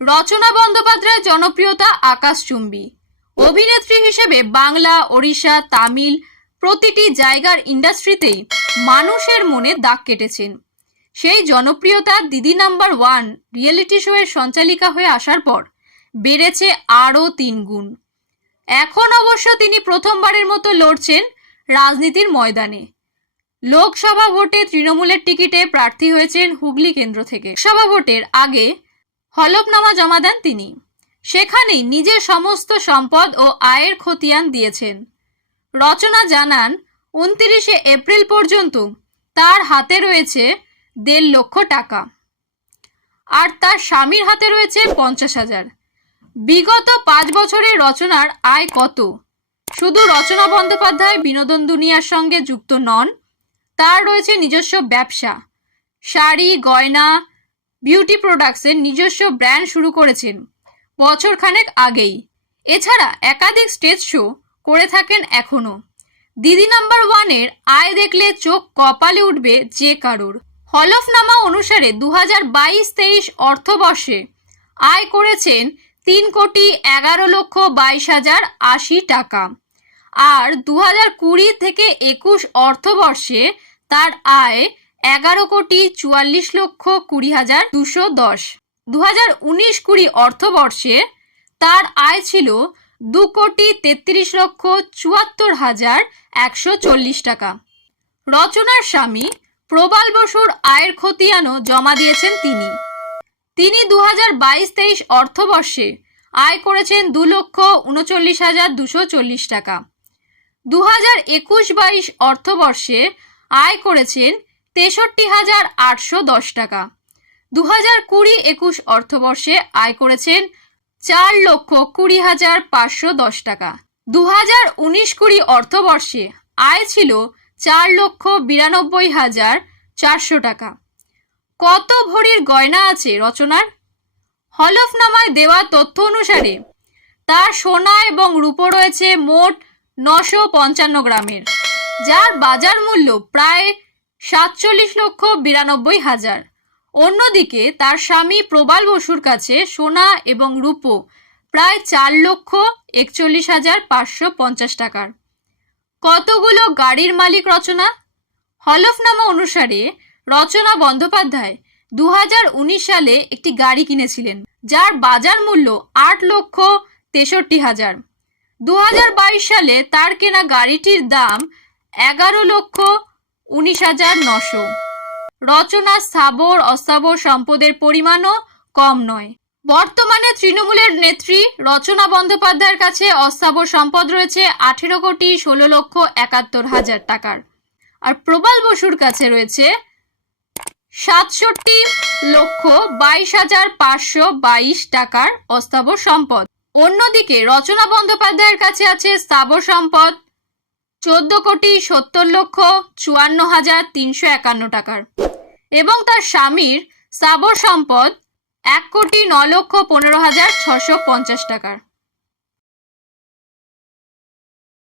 রচনা বন্দ্যোপাধ্যায়ের জনপ্রিয়তা আকাশচুম্বী অভিনেত্রী হিসেবে বাংলা, ওড়িশা, তামিল প্রতিটি জায়গার ইন্ডাস্ট্রিতেই মানুষের মনে দাগ কেটেছেন। সেই জনপ্রিয়তা দিদি নাম্বার ওয়ান রিয়েলিটি শোয়ের সঞ্চালিকা হয়ে আসার পর বেড়েছে আরও তিন গুণ। এখন অবশ্য তিনি প্রথমবারের মতো লড়ছেন রাজনীতির ময়দানে। লোকসভা ভোটে তৃণমূলের টিকিটে প্রার্থী হয়েছেন হুগলি কেন্দ্র থেকে। সভা ভোটের আগে হলফনামা জমা দেন তিনি। সেখানেই নিজের সমস্ত সম্পদ ও আয়ের খতিয়ান দিয়েছেন। রচনা জানান, উনত্রিশে এপ্রিল পর্যন্ত তার হাতে রয়েছে দেড় লক্ষ টাকা। আর তার স্বামীর হাতে রয়েছে পঞ্চাশ হাজার। বিগত পাঁচ বছরে রচনার আয় কত? শুধু রচনা বন্দ্যোপাধ্যায় বিনোদন দুনিয়ার সঙ্গে যুক্ত নন, তার রয়েছে নিজস্ব ব্যবসা। শাড়ি, গয়না বিউটি প্রোডাক্টসের নিজস্ব ব্র্যান্ড শুরু করেছেন বছরখানেক আগেই। এছাড়া একাধিক স্টেজ শো করে থাকেন এখনও দিদি নাম্বার ওয়ানের আয় দেখলে চোখ কপালে উঠবে যে কারোর। হলফনামা অনুসারে দু হাজার বাইশ তেইশ অর্থবর্ষে আয় করেছেন তিন কোটি এগারো লক্ষ বাইশ হাজার আশি টাকা। আর দু হাজার কুড়ি থেকে একুশ অর্থবর্ষে তার আয় এগারো কোটি চুয়াল্লিশ লক্ষ কুড়ি হাজার দুশো দশ। দু হাজার উনিশ কুড়ি অর্থবর্ষে তার আয় ছিল দু কোটি তেত্রিশ লক্ষ চুয়াত্তর হাজার একশো চল্লিশ টাকা। রচনার স্বামী প্রবাল বসুর আয়ের খতিয়ানও জমা দিয়েছেন তিনি। তিনি দু হাজার বাইশ তেইশ অর্থবর্ষে আয় করেছেন দু লক্ষ উনচল্লিশ হাজার দুশো চল্লিশ টাকা। দু হাজার একুশ বাইশ অর্থবর্ষে আয় করেছেন তেষট্টি হাজার আটশো দশ টাকা। দু হাজার কুড়ি একুশ অর্থবর্ষে আয় করেছেন চার লক্ষ কুড়ি হাজার পাঁচশো দশ টাকা। দু হাজার উনিশ কুড়ি অর্থবর্ষে আয় ছিল চার লক্ষ বিরানব্বই হাজার চারশো টাকা। কত ভরির গয়না আছে রচনার? হলফনামায় দেওয়া তথ্য অনুসারে তার সোনা এবং রূপো রয়েছে মোট নশো পঞ্চান্ন গ্রামের, যার বাজার মূল্য প্রায় সাতচল্লিশ লক্ষ বিরানব্বই হাজার। অন্যদিকে তার স্বামী প্রবাল বসুর কাছে সোনা এবং রূপো প্রায় চার লক্ষ একচল্লিশ হাজার পাঁচশো পঞ্চাশ টাকার। কতগুলো গাড়ির মালিক রচনা? হলফনামা অনুসারে রচনা বন্দ্যোপাধ্যায় দু হাজার উনিশ সালে একটি গাড়ি কিনেছিলেন, যার বাজার মূল্য আট লক্ষ তেষট্টি হাজার। দু সালে তার কেনা গাড়িটির দাম এগারো লক্ষ উনিশ হাজার নশো। রচনা স্থাবর অস্থাবর সম্পদের পরিমাণও কম নয়। বর্তমানে তৃণমূলের নেত্রী রচনা বন্দ্যোপাধ্যায়ের কাছে অস্থাবর সম্পদ রয়েছে আঠেরো কোটি ষোলো লক্ষ একাত্তর হাজার টাকার। আর প্রবাল বসুর কাছে রয়েছে সাতষট্টি লক্ষ বাইশ হাজার পাঁচশো বাইশ টাকার অস্থাবর সম্পদ। অন্যদিকে রচনা বন্দ্যোপাধ্যায়ের কাছে আছে স্থাবর সম্পদ চোদ্দ কোটি সত্তর লক্ষ চুয়ান্ন হাজার তিনশো একান্ন টাকার। এবং তার স্বামীর সাবর সম্পদ এক কোটি ন লক্ষ পনেরো হাজার ছশো পঞ্চাশ টাকার।